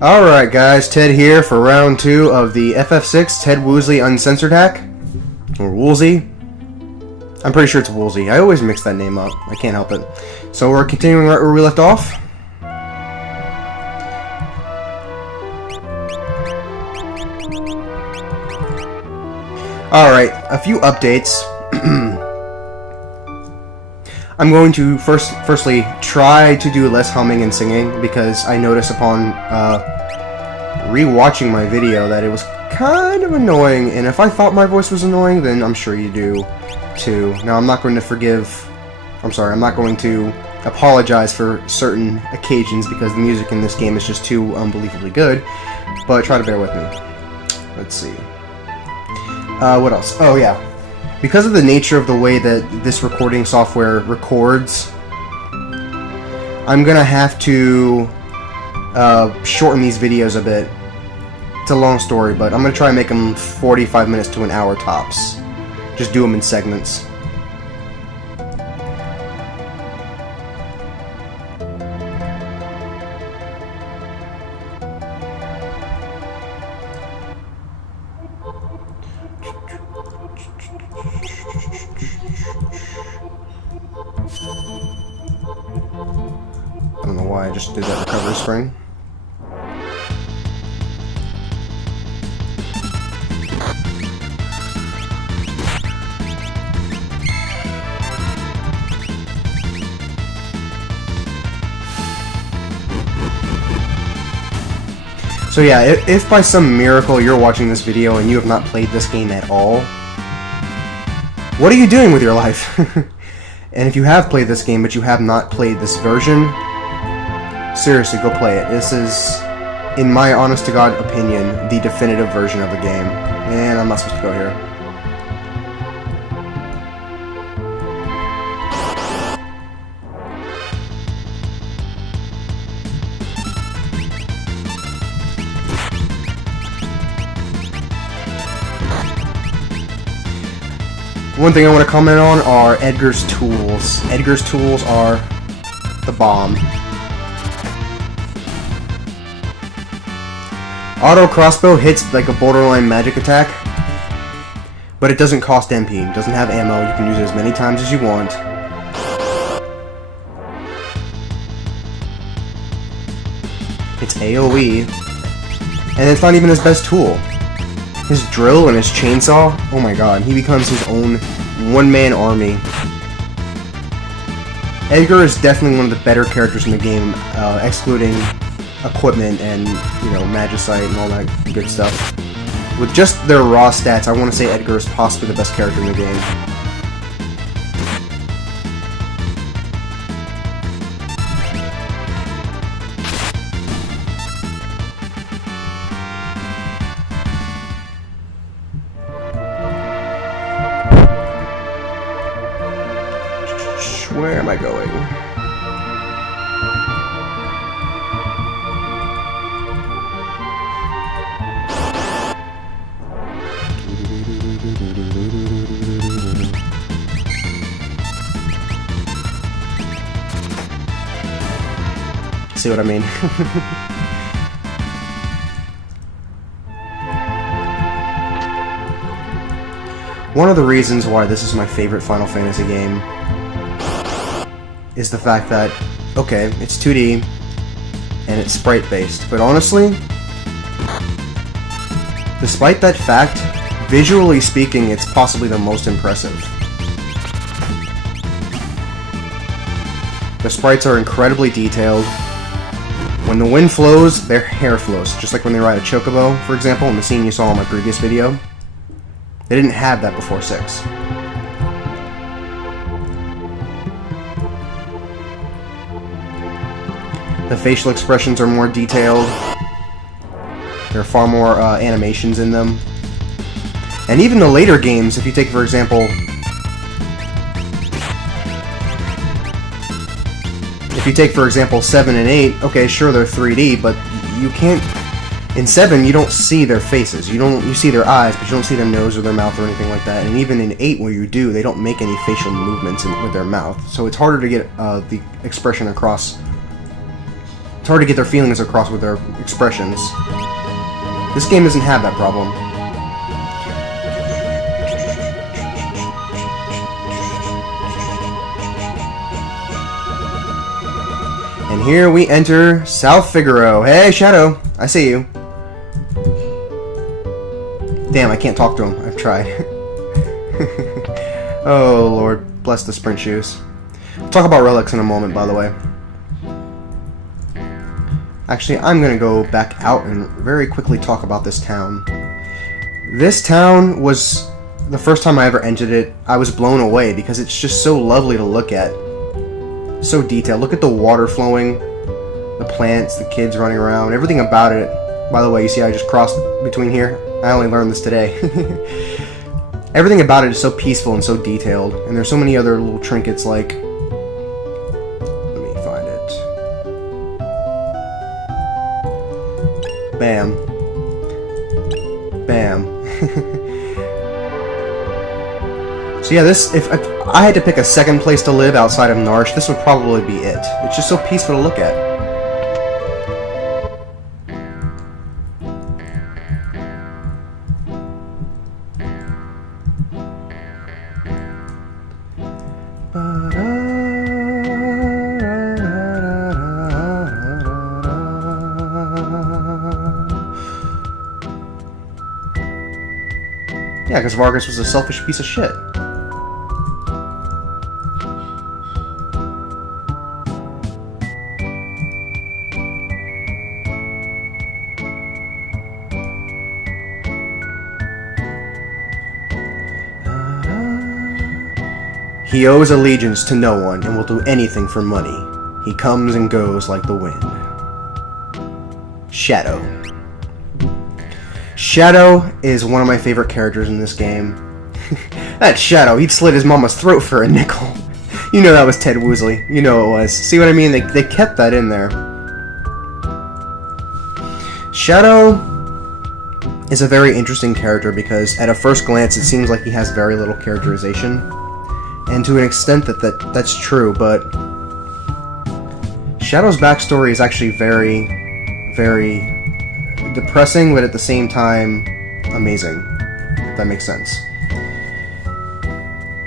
Alright guys, Ted here for round 2 of the FF6 Ted Woolsey Uncensored hack. Or Woolsey. I'm pretty sure it's Woolsey. I always mix that name up. I can't help it. So we're continuing right where we left off. Alright, a few updates. I'm going to firstly try to do less humming and singing because I noticed upon re-watching my video that it was kind of annoying, and if I thought my voice was annoying, then I'm sure you do too. Now I'm not going to apologize for certain occasions because the music in this game is just too unbelievably good, but try to bear with me. Let's see. What else? Oh yeah. Because of the nature of the way that this recording software records, I'm gonna have to shorten these videos a bit. It's a long story, but I'm gonna try and make them 45 minutes to an hour tops. Just do them in segments. I don't know why I just did that recovery spring. So yeah, if by some miracle you're watching this video and you have not played this game at all, what are you doing with your life? And if you have played this game but you have not played this version, seriously, go play it. This is, in my honest to God opinion, the definitive version of the game. And I'm not supposed to go here. One thing I want to comment on are Edgar's tools. Edgar's tools are the bomb. Auto crossbow hits like a borderline magic attack, but it doesn't cost MP. It doesn't have ammo. You can use it as many times as you want. It's AoE, and it's not even his best tool. His drill and his chainsaw, oh my god, he becomes his own one-man army. Edgar is definitely one of the better characters in the game, excluding equipment and, you know, magicite and all that good stuff. With just their raw stats, I want to say Edgar is possibly the best character in the game. Where am I going? See what I mean? One of the reasons why this is my favorite Final Fantasy game is the fact that, okay, it's 2D and it's sprite-based, but honestly, despite that fact, visually speaking, it's possibly the most impressive. The sprites are incredibly detailed. When the wind flows, their hair flows, just like when they ride a chocobo, for example, in the scene you saw in my previous video. They didn't have that before 6. The facial expressions are more detailed. There are far more animations in them. And even the later games, if you take, for example... If you take, for example, 7 and 8, okay, sure, they're 3D, but you can't... In 7, you don't see their faces. You see their eyes, but you don't see their nose or their mouth or anything like that. And even in 8, where you do, they don't make any facial movements with their mouth. So it's harder to get the expression across It's hard to get their feelings across with their expressions. This game doesn't have that problem. And here we enter South Figaro. Hey, Shadow! I see you. Damn, I can't talk to him. I've tried. Oh, Lord. Bless the sprint shoes. We'll talk about relics in a moment, by the way. Actually, I'm going to go back out and very quickly talk about this town. This town was... the first time I ever entered it, I was blown away because it's just so lovely to look at. So detailed. Look at the water flowing, the plants, the kids running around, everything about it. By the way, you see I just crossed between here? I only learned this today. Everything about it is so peaceful and so detailed, and there's so many other little trinkets like... let me find it. Bam. Bam. So yeah, this, if I had to pick a second place to live outside of Narsh, this would probably be it. It's just so peaceful to look at. Yeah, because Vargas was a selfish piece of shit. He owes allegiance to no one and will do anything for money. He comes and goes like the wind. Shadow. Shadow is one of my favorite characters in this game. That Shadow, he'd slit his mama's throat for a nickel. You know that was Ted Woolsey. You know it was. See what I mean? They kept that in there. Shadow is a very interesting character because at a first glance it seems like he has very little characterization. And to an extent that's true, but Shadow's backstory is actually very, very depressing, but at the same time, amazing, if that makes sense.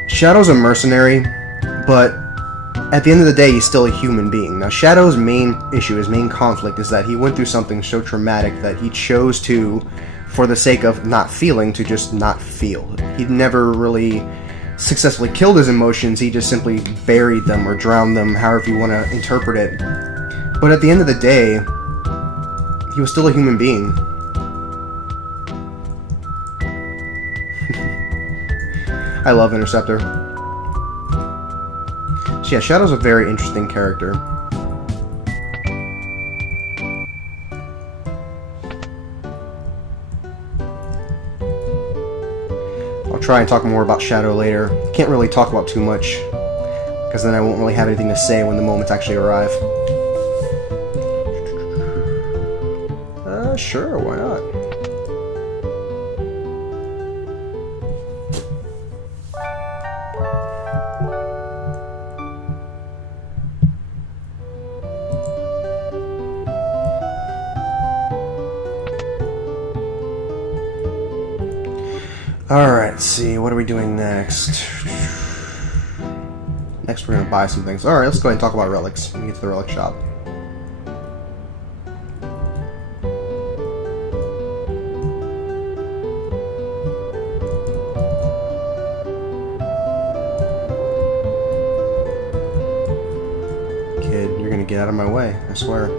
Shadow's a mercenary, but at the end of the day, he's still a human being. Now, Shadow's main issue, his main conflict, is that he went through something so traumatic that he chose to, for the sake of not feeling, to just not feel. He'd never really successfully killed his emotions, he just simply buried them or drowned them, however you want to interpret it. But at the end of the day, he was still a human being. I love Interceptor. So yeah, Shadow's a very interesting character. I'll try and talk more about Shadow later. Can't really talk about too much, because then I won't really have anything to say when the moments actually arrive. Sure, why not? Alright, let's see, what are we doing next? Next we're gonna buy some things. Alright, let's go ahead and talk about relics. Let me get to the relic shop. Get out of my way, I swear.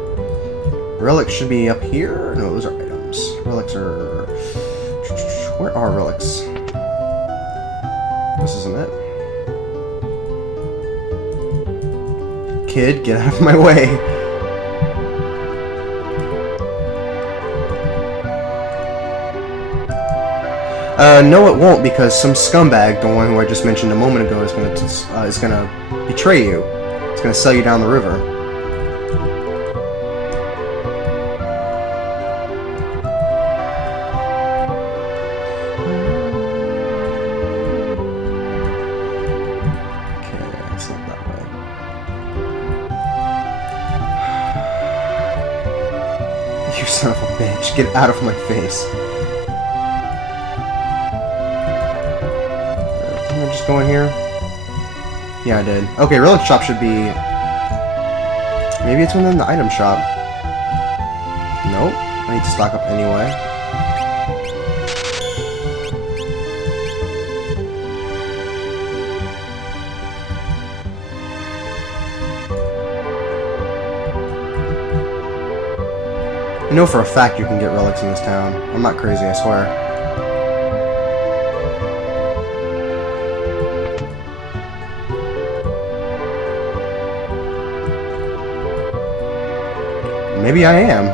Relics should be up here? No, those are items. Relics are... Where are relics? This isn't it. Kid, get out of my way. No it won't, because some scumbag, the one who I just mentioned a moment ago, is gonna betray you. It's gonna sell you down the river. You son of a bitch. Get out of my face. Didn't I just go in here? Yeah, I did. Okay, relic shop should be... Maybe it's within the item shop. Nope. I need to stock up anyway. I know for a fact you can get relics in this town. I'm not crazy, I swear. Maybe I am.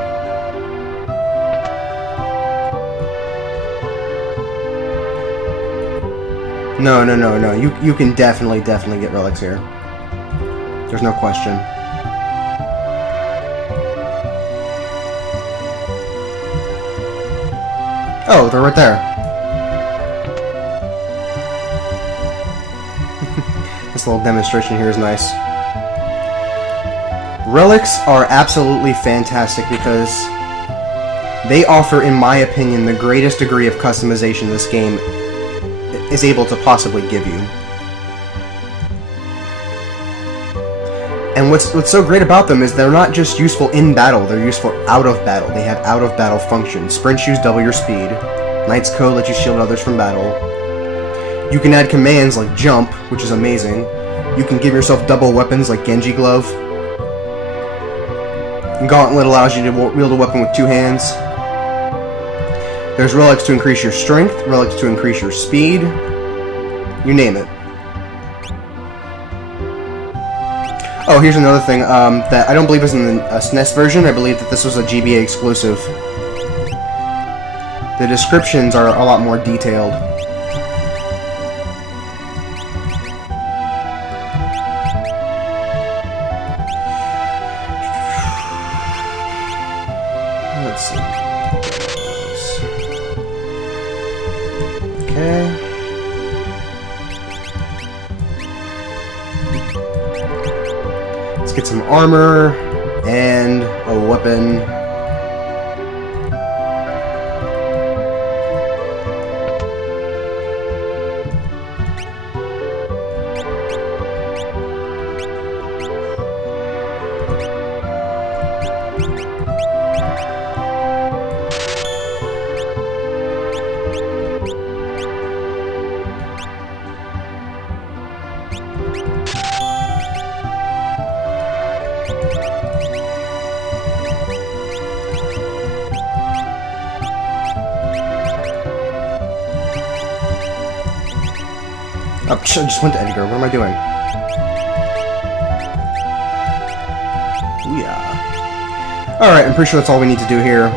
No. You can definitely get relics here. There's no question. Oh, they're right there. This little demonstration here is nice. Relics are absolutely fantastic because they offer, in my opinion, the greatest degree of customization this game is able to possibly give you. And what's so great about them is they're not just useful in battle, they're useful out of battle. They have out of battle functions. Sprint shoes double your speed. Knight's Code lets you shield others from battle. You can add commands like jump, which is amazing. You can give yourself double weapons like Genji Glove. Gauntlet allows you to wield a weapon with two hands. There's relics to increase your strength, relics to increase your speed. You name it. Oh, here's another thing that I don't believe is in the SNES version. I believe that this was a GBA exclusive. The descriptions are a lot more detailed. Let's see. Okay. Let's get some armor and a weapon. Oh, I just went to Edgar. What am I doing? Yeah. Alright, I'm pretty sure that's all we need to do here.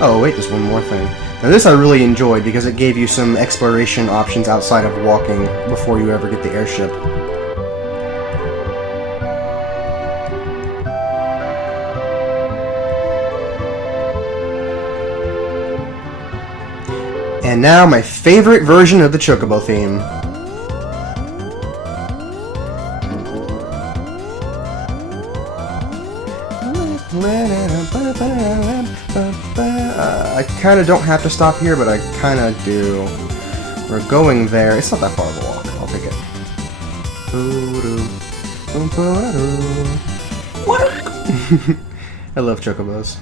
Oh, wait, there's one more thing. Now this I really enjoyed because it gave you some exploration options outside of walking before you ever get the airship. And now, my favorite version of the Chocobo theme. I kind of don't have to stop here, but I kind of do. We're going there. It's not that far of a walk. I'll take it. What? I love Chocobos.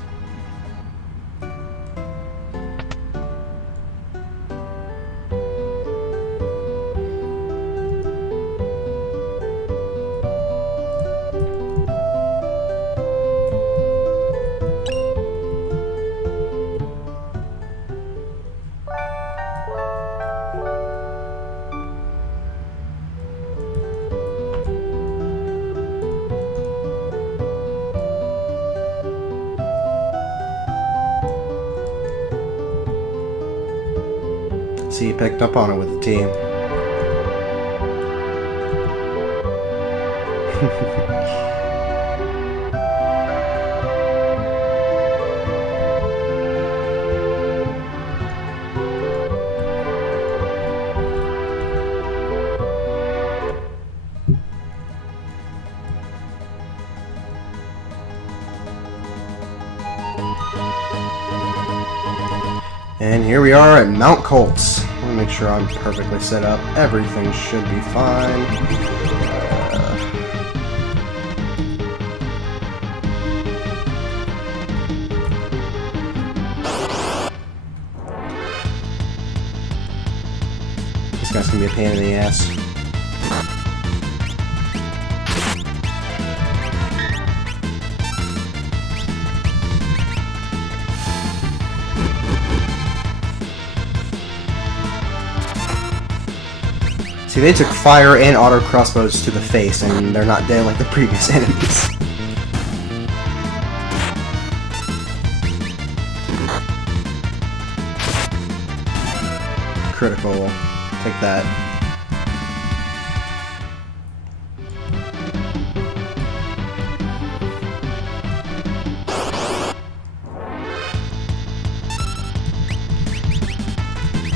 See, you picked up on it with the team. And here we are at Mount Kolts. Let me make sure I'm perfectly set up. Everything should be fine. This guy's gonna be a pain in the ass. See, they took fire and auto crossbows to the face, and they're not dead like the previous enemies. Critical. Take that.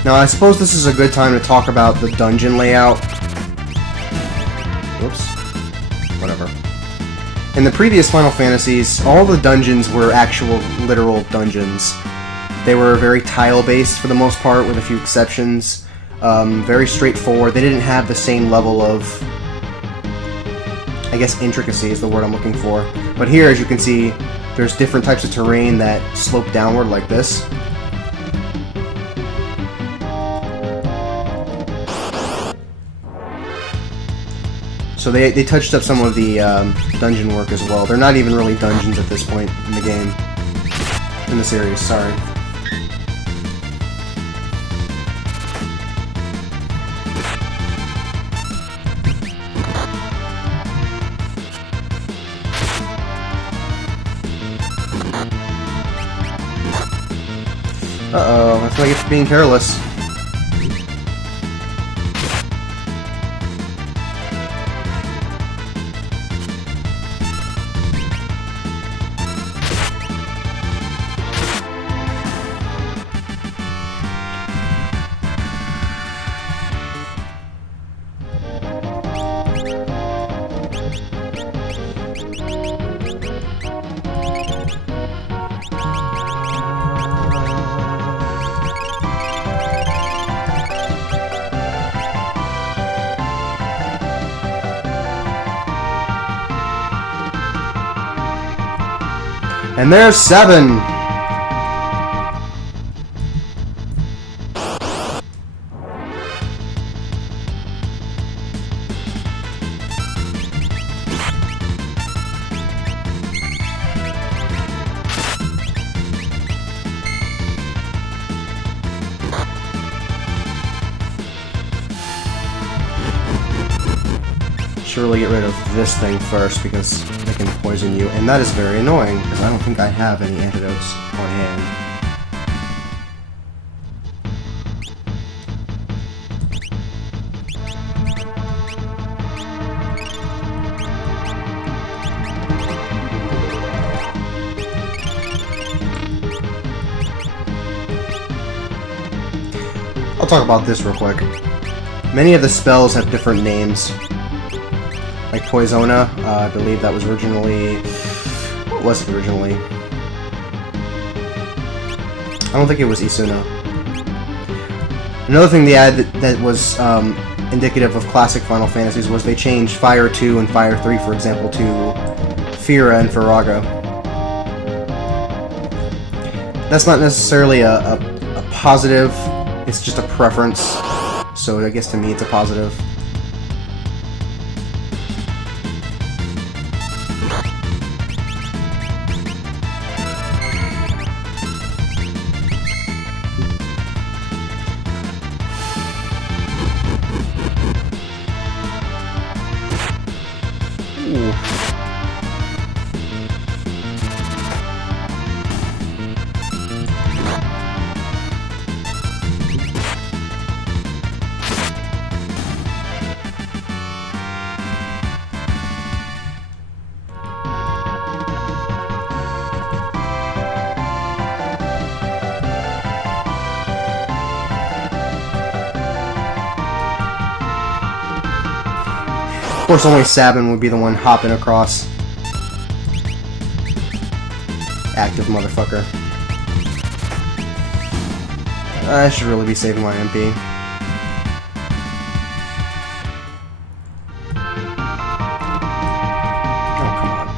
Now, I suppose this is a good time to talk about the dungeon layout. Whoops. Whatever. In the previous Final Fantasies, all the dungeons were actual, literal dungeons. They were very tile-based for the most part, with a few exceptions. Very straightforward. They didn't have the same level of, I guess, intricacy is the word I'm looking for. But here, as you can see, there's different types of terrain that slope downward like this. So they touched up some of the dungeon work as well. They're not even really dungeons at this point in the game. In the series, sorry. Uh-oh, that's like it's being careless. And there's Sabin! Surely get rid of this thing first because they can poison you, and that is very annoying because I don't think I have any antidotes on hand. I'll talk about this real quick. Many of the spells have different names. Like Poisona, I believe that was originally... What was it originally? I don't think it was Isuna. Another thing they added that was indicative of classic Final Fantasies was they changed Fire 2 and Fire 3, for example, to Fira and Firaga. That's not necessarily a positive, it's just a preference. So I guess to me it's a positive. Of course, only Sabin would be the one hopping across. Active motherfucker. I should really be saving my MP. Oh, come on.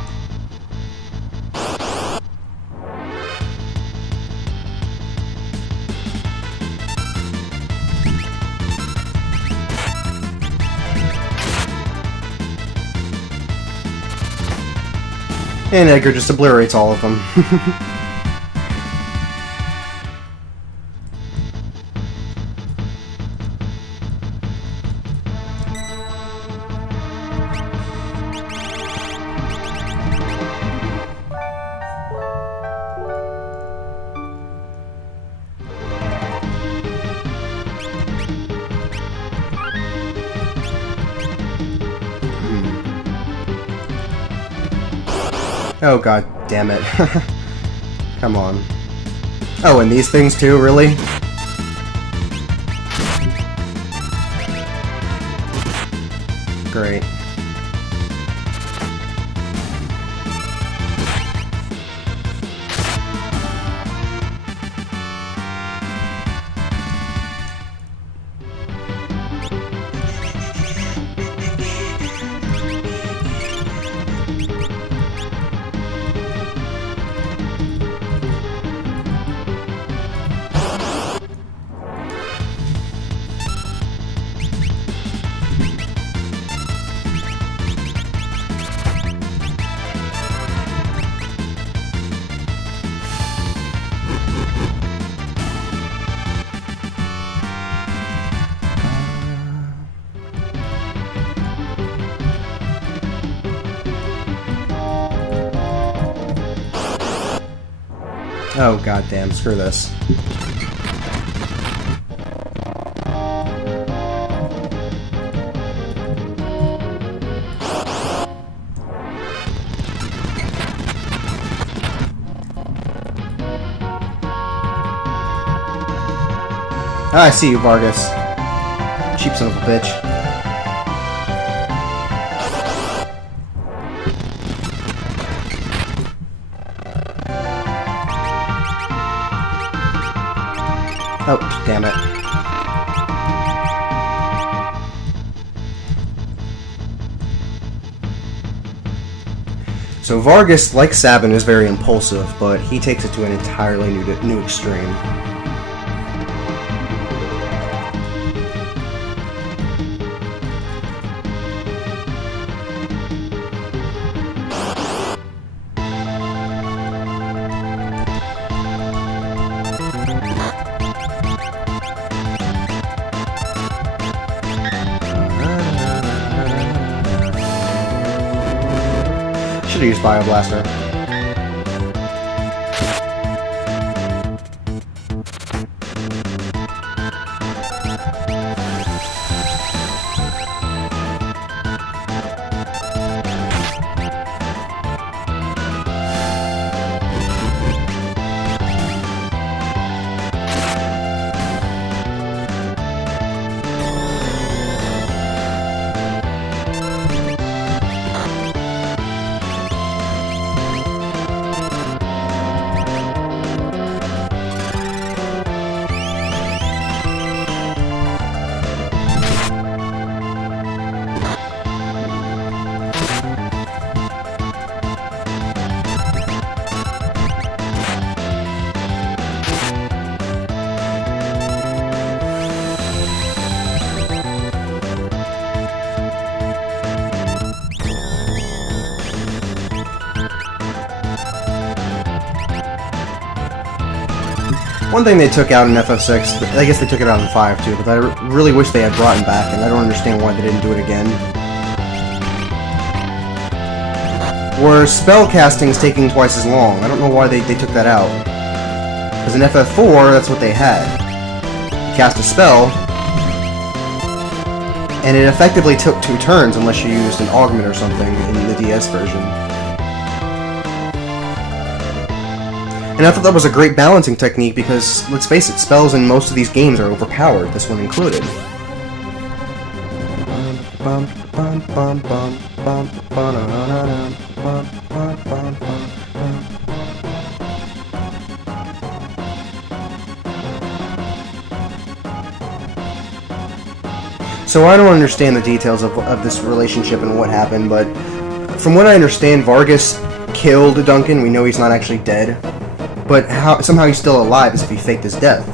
And Edgar just obliterates all of them. Oh, god damn it. Come on. Oh, and these things too, really? Great. Oh, goddamn, screw this. Ah, I see you, Vargas. Cheap son of a bitch. Oh, damn it. So Vargas, like Sabin, is very impulsive, but he takes it to an entirely new extreme. Should have used Bio Blaster. One thing they took out in FF6, I guess they took it out in 5 too, but I really wish they had brought him back, and I don't understand why they didn't do it again. Where spell casting is taking twice as long. I don't know why they took that out. Because in FF4, that's what they had. You cast a spell, and it effectively took 2 turns unless you used an augment or something in the DS version. And I thought that was a great balancing technique because, let's face it, spells in most of these games are overpowered, this one included. So I don't understand the details of this relationship and what happened, but from what I understand, Vargas killed Duncan. We know he's not actually dead, but somehow he's still alive as if he faked his death.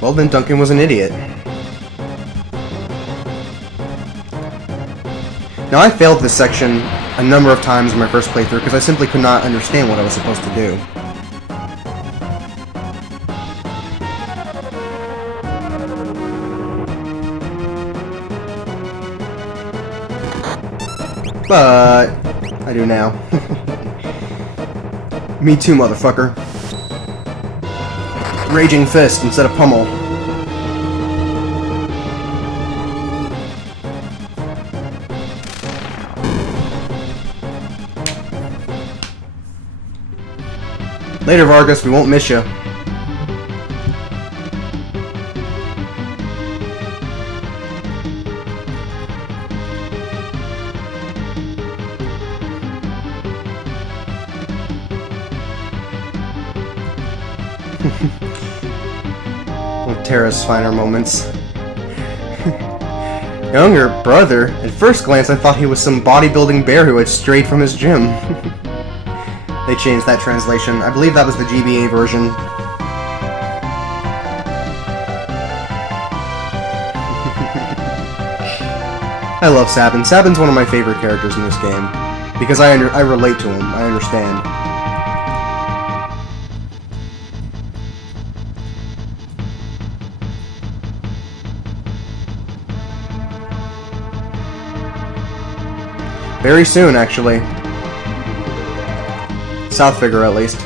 Well, then Duncan was an idiot. Now, I failed this section a number of times in my first playthrough because I simply could not understand what I was supposed to do. But I do now. Me too, motherfucker. Raging fist instead of pummel. Later, Vargas, we won't miss you. One of Terra's finer moments. Younger brother? At first glance, I thought he was some bodybuilding bear who had strayed from his gym. They changed that translation. I believe that was the GBA version. I love Sabin. Sabin's one of my favorite characters in this game. Because I relate to him. I understand. Very soon, actually. South figure, at least.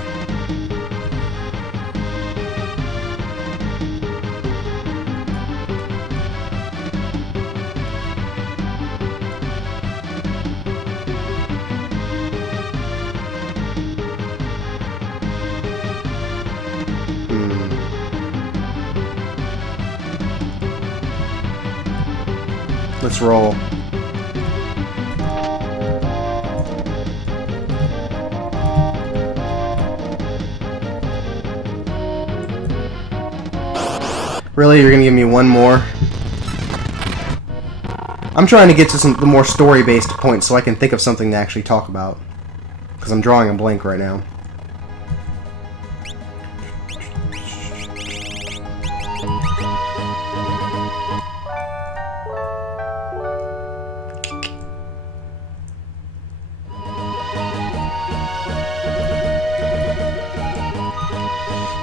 Let's roll. Really? You're gonna give me one more? I'm trying to get to the more story-based points so I can think of something to actually talk about. Because I'm drawing a blank right now.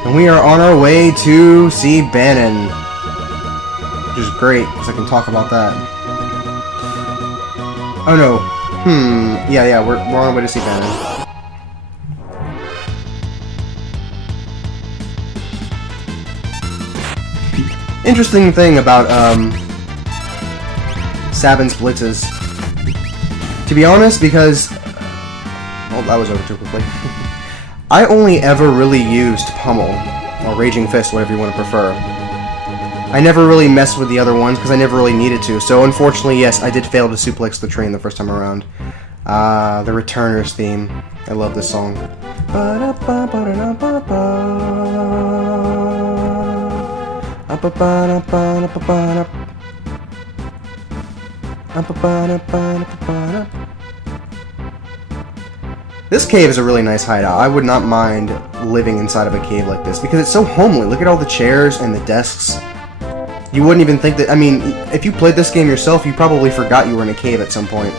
And we are on our way to Sabin, which is great, because I can talk about that. Oh no. Yeah, we're on our way to Sabin. Interesting thing about, Sabin's blitzes. To be honest, because... Oh, that was over too quickly. I only ever really used pummel, or raging fist, whatever you want to prefer. I never really messed with the other ones because I never really needed to, so unfortunately, yes, I did fail to suplex the train the first time around. The Returners theme. I love this song. This cave is a really nice hideout. I would not mind living inside of a cave like this because it's so homely. Look at all the chairs and the desks. You wouldn't even think that... I mean, if you played this game yourself, you probably forgot you were in a cave at some point.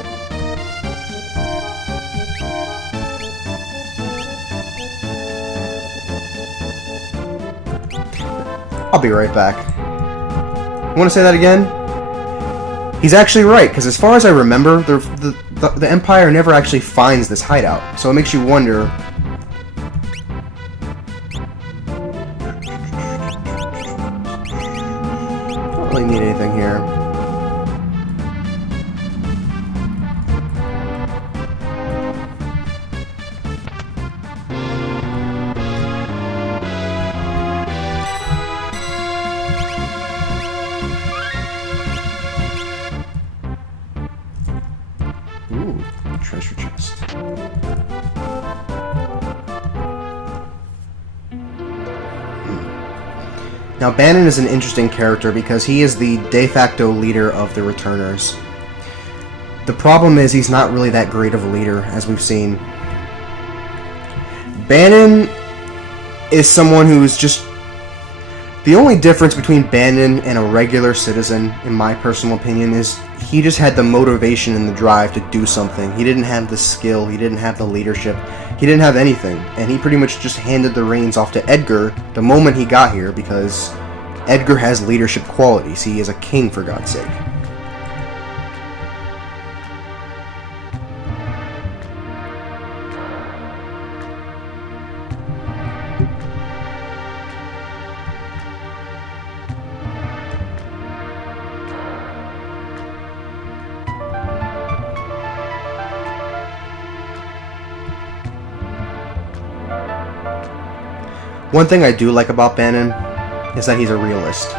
I'll be right back. Want to say that again? He's actually right, because as far as I remember, the Empire never actually finds this hideout, so it makes you wonder... Don't really need anything here. Ooh, treasure chest. Now, Bannon is an interesting character because he is the de facto leader of the Returners. The problem is he's not really that great of a leader, as we've seen. Bannon is someone who's just... The only difference between Bannon and a regular citizen, in my personal opinion, is he just had the motivation and the drive to do something. He didn't have the skill, he didn't have the leadership, he didn't have anything. And he pretty much just handed the reins off to Edgar the moment he got here, because Edgar has leadership qualities. He is a king, for God's sake. One thing I do like about Bannon is that he's a realist.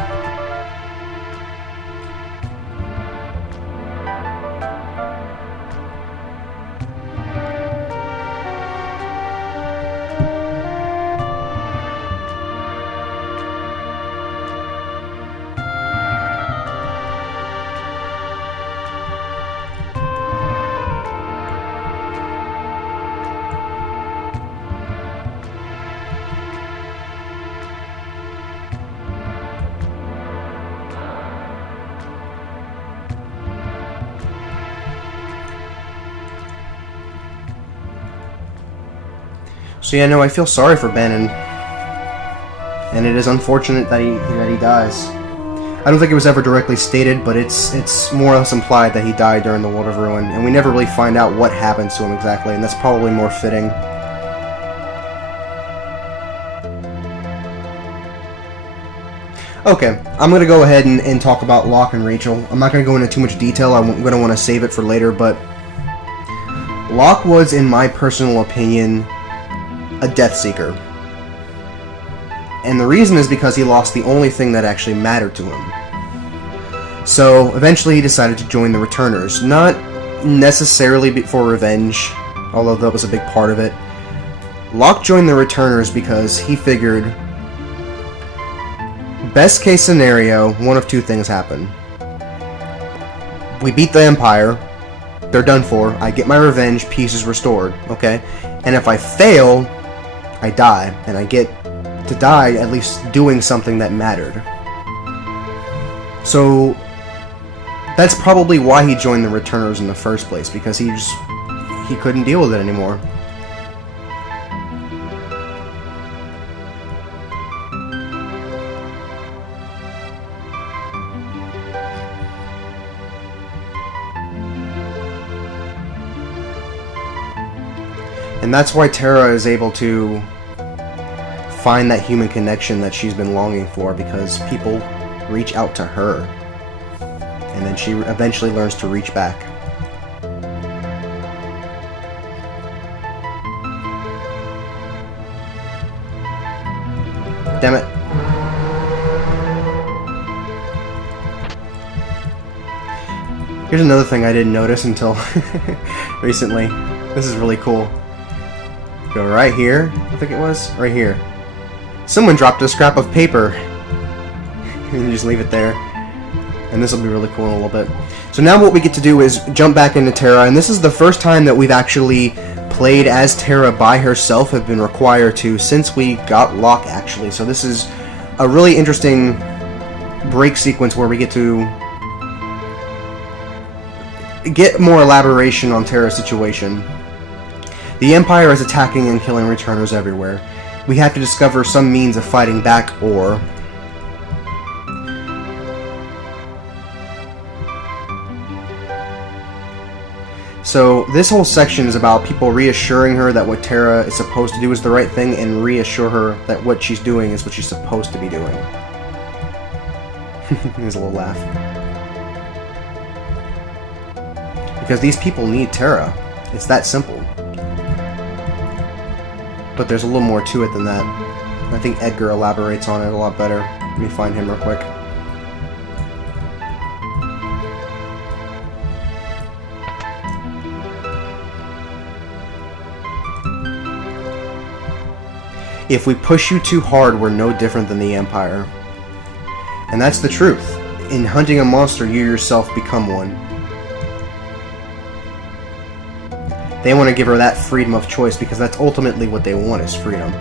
So yeah, no, I feel sorry for Bannon, and it is unfortunate that he dies. I don't think it was ever directly stated, but it's more or less implied that he died during the World of Ruin, and we never really find out what happened to him exactly, and that's probably more fitting. Okay, I'm going to go ahead and talk about Locke and Rachel. I'm not going to go into too much detail, I'm going to want to save it for later, but Locke was, in my personal opinion, a Death Seeker. And the reason is because he lost the only thing that actually mattered to him. So, eventually he decided to join the Returners. Not necessarily for revenge, although that was a big part of it. Locke joined the Returners because he figured, best case scenario, one of two things happen. We beat the Empire, they're done for, I get my revenge, peace is restored, okay? And if I fail, I die, and I get to die at least doing something that mattered. So that's probably why he joined the Returners in the first place, because he couldn't deal with it anymore. And that's why Tara is able to find that human connection that she's been longing for, because people reach out to her. And then she eventually learns to reach back. Damn it. Here's another thing I didn't notice until recently. This is really cool. Go right here, I think it was, right here. Someone dropped a scrap of paper. And just leave it there. And this will be really cool in a little bit. So now what we get to do is jump back into Tara, and this is the first time that we've actually played as Tara by herself, have been required to, since we got Locke, actually. So this is a really interesting break sequence where we get to get more elaboration on Tara's situation. The Empire is attacking and killing Returners everywhere. We have to discover some means of fighting back, or... So this whole section is about people reassuring her that what Tara is supposed to do is the right thing, and reassure her that what she's doing is what she's supposed to be doing. There's a little laugh. Because these people need Tara. It's that simple. But there's a little more to it than that. I think Edgar elaborates on it a lot better. Let me find him real quick. If we push you too hard, we're no different than the Empire. And that's the truth. In hunting a monster, you yourself become one. They want to give her that freedom of choice because that's ultimately what they want, is freedom.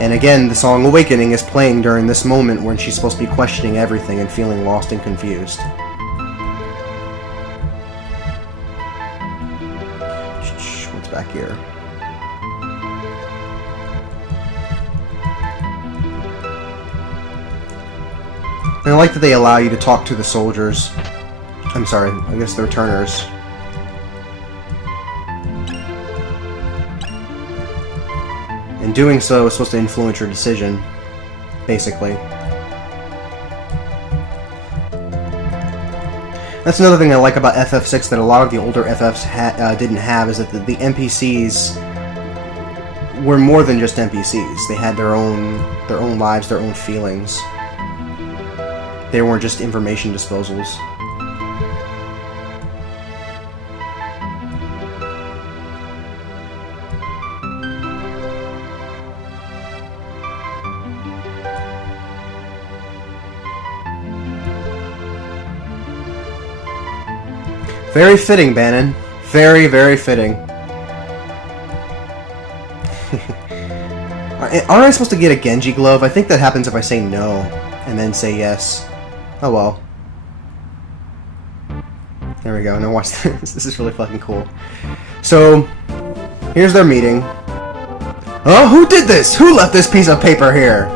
And again, the song Awakening is playing during this moment when she's supposed to be questioning everything and feeling lost and confused. What's back here? And I like that they allow you to talk to the soldiers. I'm sorry, I guess the returners. And doing so is supposed to influence your decision, basically. That's another thing I like about FF6 that a lot of the older FFs didn't have, is that the NPCs were more than just NPCs. They had their own lives, their own feelings. They weren't just information disposals. Very fitting, Bannon. Very, very fitting. Aren't I supposed to get a Genji glove? I think that happens if I say no, and then say yes. Oh well. There we go. Now watch this. This is really fucking cool. So, here's their meeting. Oh, who did this? Who left this piece of paper here?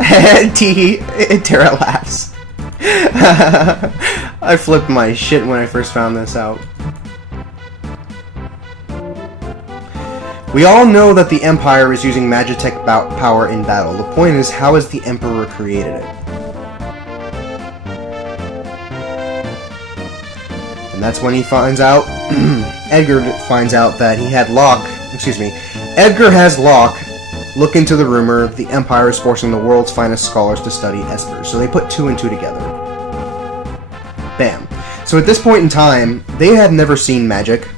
And Tara laughs. I flipped my shit when I first found this out. We all know that the Empire is using Magitech power in battle. The point is, how has the Emperor created it? And that's when he finds out, Edgar finds out that he had Edgar has Locke look into the rumor the Empire is forcing the world's finest scholars to study espers. So they put two and two together. Bam. So at this point in time, they had never seen magic.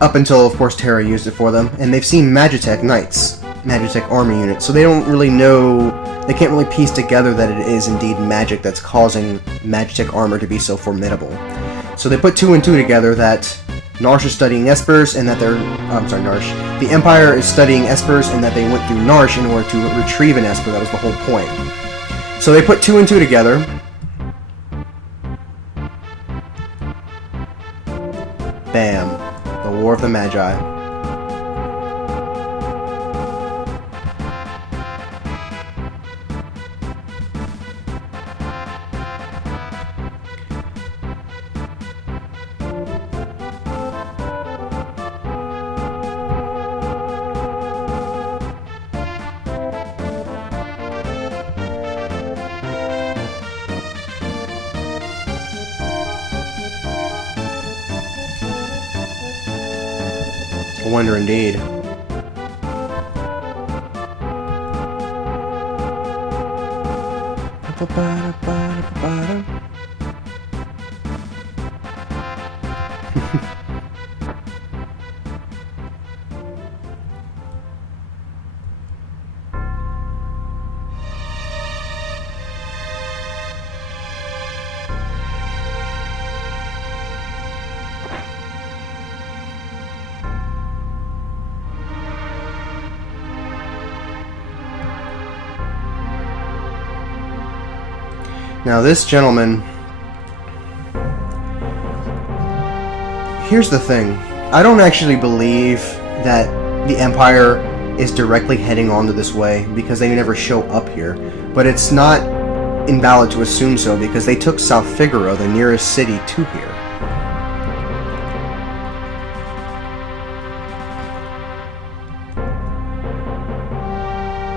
Up until, of course, Terra used it for them. And they've seen Magitech Knights, Magitech army units. So they don't really know, they can't really piece together that it is indeed magic that's causing Magitech armor to be so formidable. So they put two and two together that Narsh is studying espers and that the Empire is studying espers and that they went through Narsh in order to retrieve an esper. That was the whole point. So they put two and two together. Bam. The War of the Magi. I wonder indeed. Now this gentleman, here's the thing, I don't actually believe that the Empire is directly heading onto this way because they never show up here, but it's not invalid to assume so because they took South Figaro, the nearest city, to here.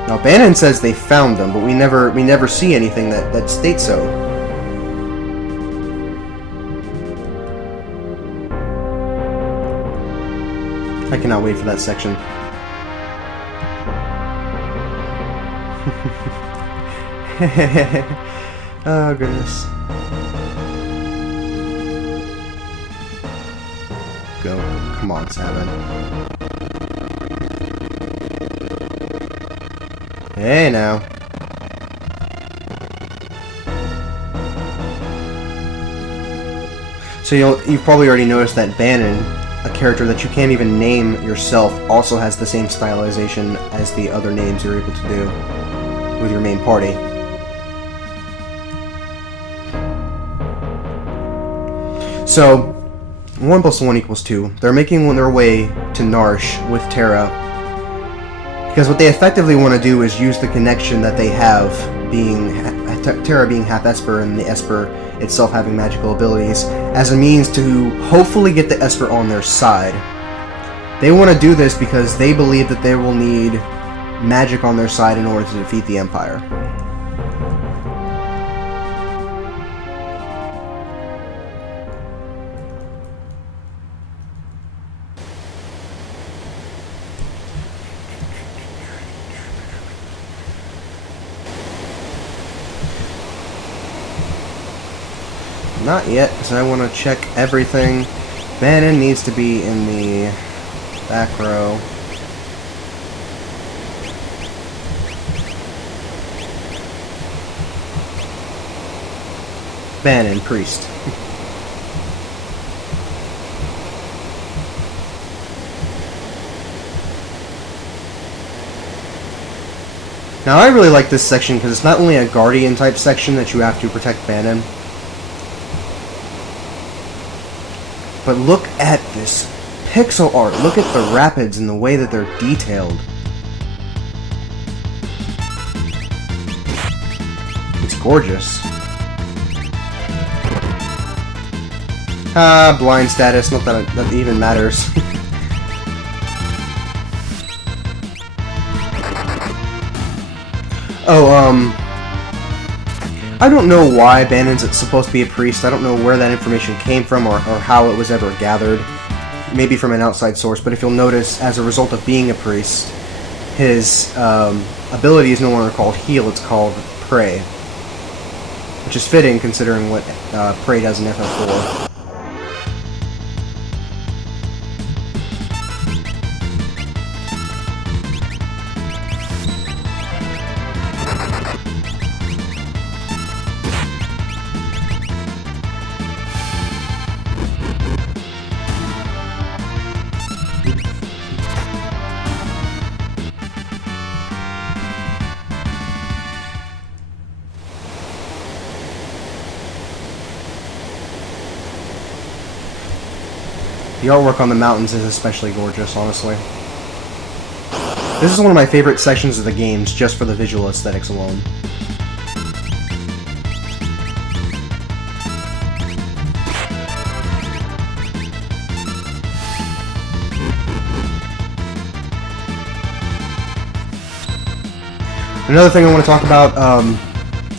Now Bannon says they found them, but we never see anything that states so. I cannot wait for that section. Oh goodness. Go. Come on, Sabin. Hey now. So you've probably already noticed that Bannon, a character that you can't even name yourself, also has the same stylization as the other names you're able to do with your main party. So, 1 + 1 = 2. They're making their way to Narsh with Terra, because what they effectively want to do is use the connection that they have, being Terra being half Esper and the Esper itself having magical abilities, as a means to hopefully get the Esper on their side. They want to do this because they believe that they will need magic on their side in order to defeat the Empire. Not yet, because I want to check everything. Bannon needs to be in the back row. Bannon, priest. Now I really like this section because it's not only a Guardian type section that you have to protect Bannon, but look at this pixel art. Look at the rapids and the way that they're detailed. It's gorgeous. Blind status. Not that that even matters. I don't know why Bannon's supposed to be a priest. I don't know where that information came from or how it was ever gathered. Maybe from an outside source, but if you'll notice, as a result of being a priest, his ability is no longer called heal, it's called pray. Which is fitting considering what pray does in FF4. The artwork on the mountains is especially gorgeous, honestly. This is one of my favorite sections of the games, just for the visual aesthetics alone. Another thing I want to talk about,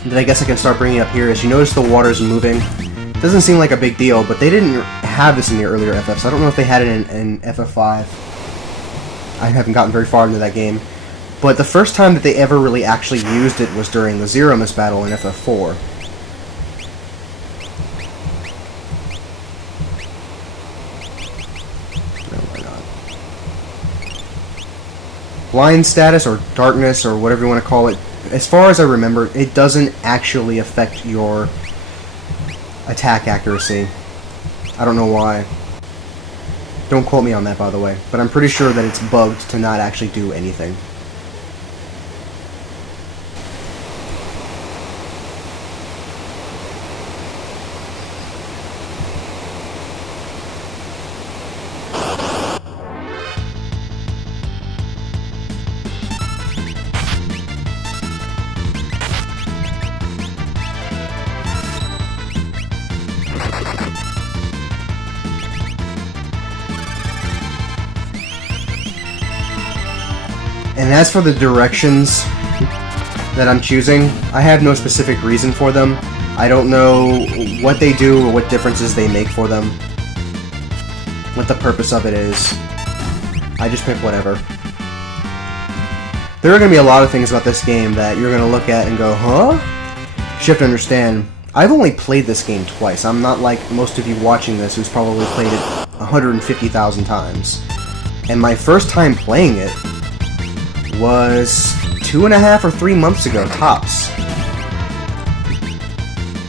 that I guess I can start bringing up here, is you notice the water's moving. It doesn't seem like a big deal, but they didn't have this in the earlier FFs. I don't know if they had it in FF5. I haven't gotten very far into that game. But the first time that they ever really actually used it was during the Zeromus battle in FF4. No, why not? Blind status, or darkness, or whatever you want to call it, as far as I remember, it doesn't actually affect your attack accuracy. I don't know why. Don't quote me on that, by the way, but I'm pretty sure that it's bugged to not actually do anything. And as for the directions that I'm choosing, I have no specific reason for them. I don't know what they do or what differences they make for them, what the purpose of it is. I just pick whatever. There are going to be a lot of things about this game that you're going to look at and go, huh? You have to understand, I've only played this game twice. I'm not like most of you watching this who's probably played it 150,000 times. And my first time playing it was 2.5 or 3 months ago, tops.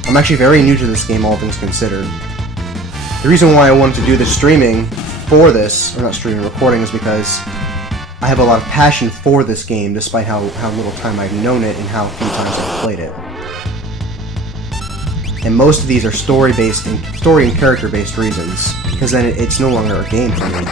I'm actually very new to this game, all things considered. The reason why I wanted to do the streaming for this, or not streaming, recording, is because I have a lot of passion for this game, despite how little time I've known it and how few times I've played it. And most of these are story and character-based reasons, because then it's no longer a game for me.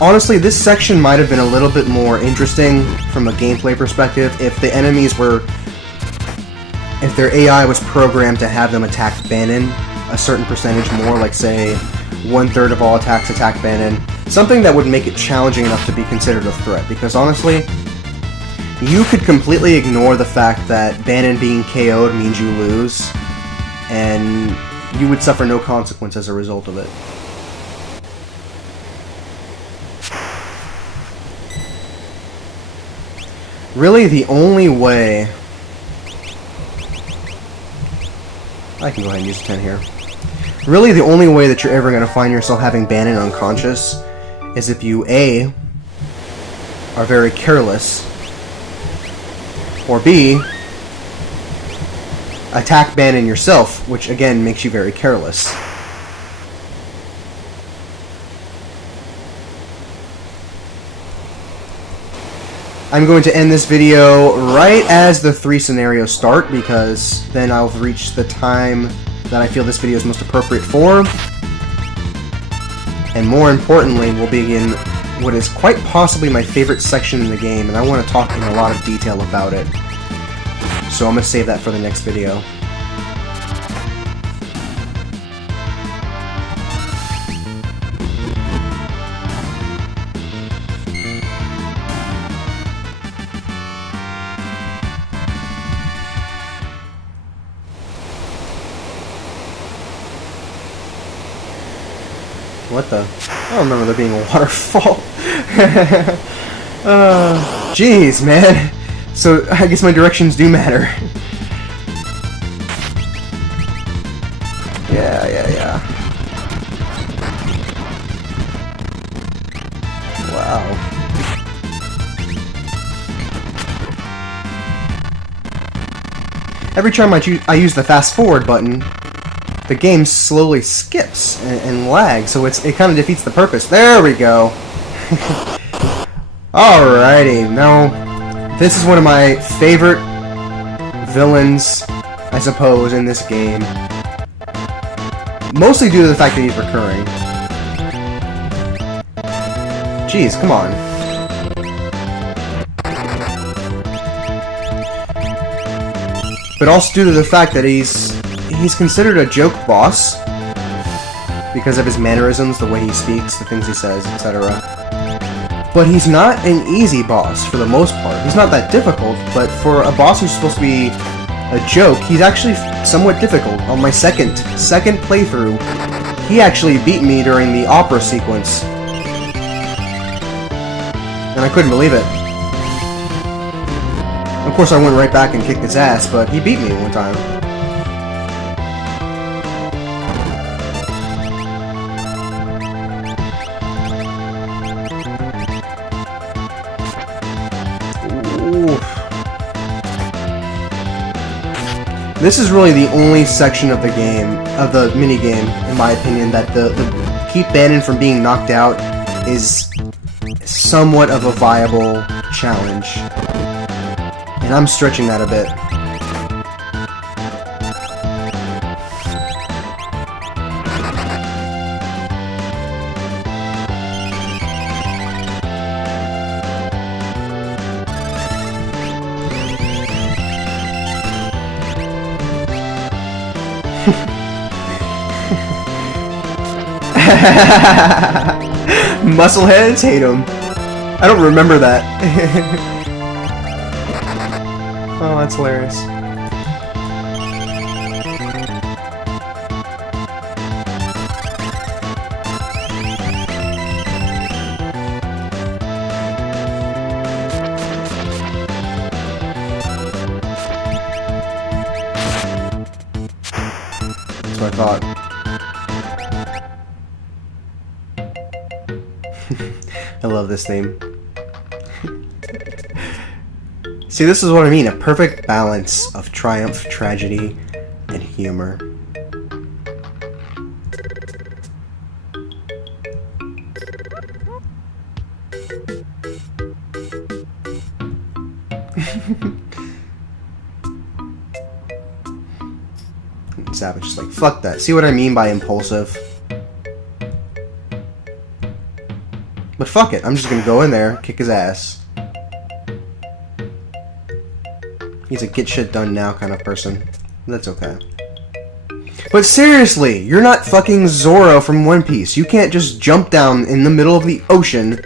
Honestly, this section might have been a little bit more interesting from a gameplay perspective if the enemies were... if their AI was programmed to have them attack Bannon a certain percentage more, like say 1/3 of all attacks attack Bannon. Something that would make it challenging enough to be considered a threat, because honestly, you could completely ignore the fact that Bannon being KO'd means you lose, and you would suffer no consequence as a result of it. Really, the only way... I can go ahead and use 10 here. Really, the only way that you're ever going to find yourself having Bannon unconscious is if you, A, are very careless, or B, attack Bannon yourself, which again makes you very careless. I'm going to end this video right as the 3 scenarios start, because then I'll reach the time that I feel this video is most appropriate for. And more importantly, we'll begin what is quite possibly my favorite section in the game, and I want to talk in a lot of detail about it. So I'm going to save that for the next video. What the? I don't remember there being a waterfall. Jeez, man. So, I guess my directions do matter. Yeah. Wow. Every time I use the fast forward button, the game slowly skips and lags, so it kind of defeats the purpose. There we go. Alrighty, now this is one of my favorite villains, I suppose, in this game. Mostly due to the fact that he's recurring. Jeez, come on. But also due to the fact that he's considered a joke boss because of his mannerisms, the way he speaks, the things he says, etc. But he's not an easy boss for the most part. He's not that difficult, but for a boss who's supposed to be a joke, he's actually somewhat difficult. On my second playthrough, he actually beat me during the opera sequence. And I couldn't believe it. Of course, I went right back and kicked his ass, but he beat me one time. This is really the only section of the game, of the minigame, in my opinion, that the keep Bannon from being knocked out is somewhat of a viable challenge. And I'm stretching that a bit. Muscleheads hate him. I don't remember that. Oh, that's hilarious. That's what I thought. I love this theme. See, this is what I mean. A perfect balance of triumph, tragedy, and humor. Savage just like, fuck that. See what I mean by impulsive? But fuck it, I'm just gonna go in there, kick his ass. He's a get shit done now kind of person. That's okay. But seriously, you're not fucking Zoro from One Piece. You can't just jump down in the middle of the ocean,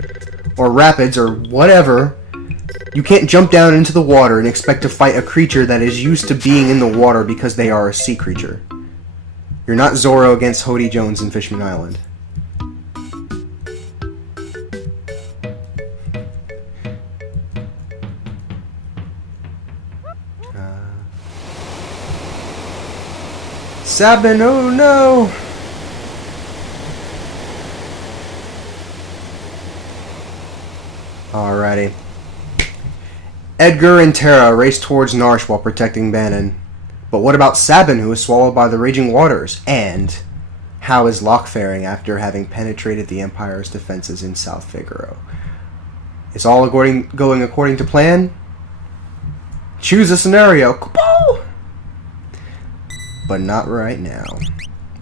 or rapids, or whatever. You can't jump down into the water and expect to fight a creature that is used to being in the water because they are a sea creature. You're not Zoro against Hody Jones in Fishman Island. Sabin, oh no! Alrighty. Edgar and Terra race towards Narshe while protecting Bannon. But what about Sabin, who is swallowed by the raging waters? And how is Locke faring after having penetrated the Empire's defenses in South Figaro? Is all going according to plan? Choose a scenario. Kapow! But not right now.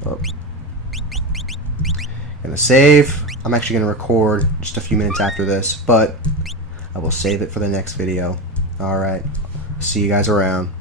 Oh. Gonna save. I'm actually gonna record just a few minutes after this, but I will save it for the next video. Alright. See you guys around.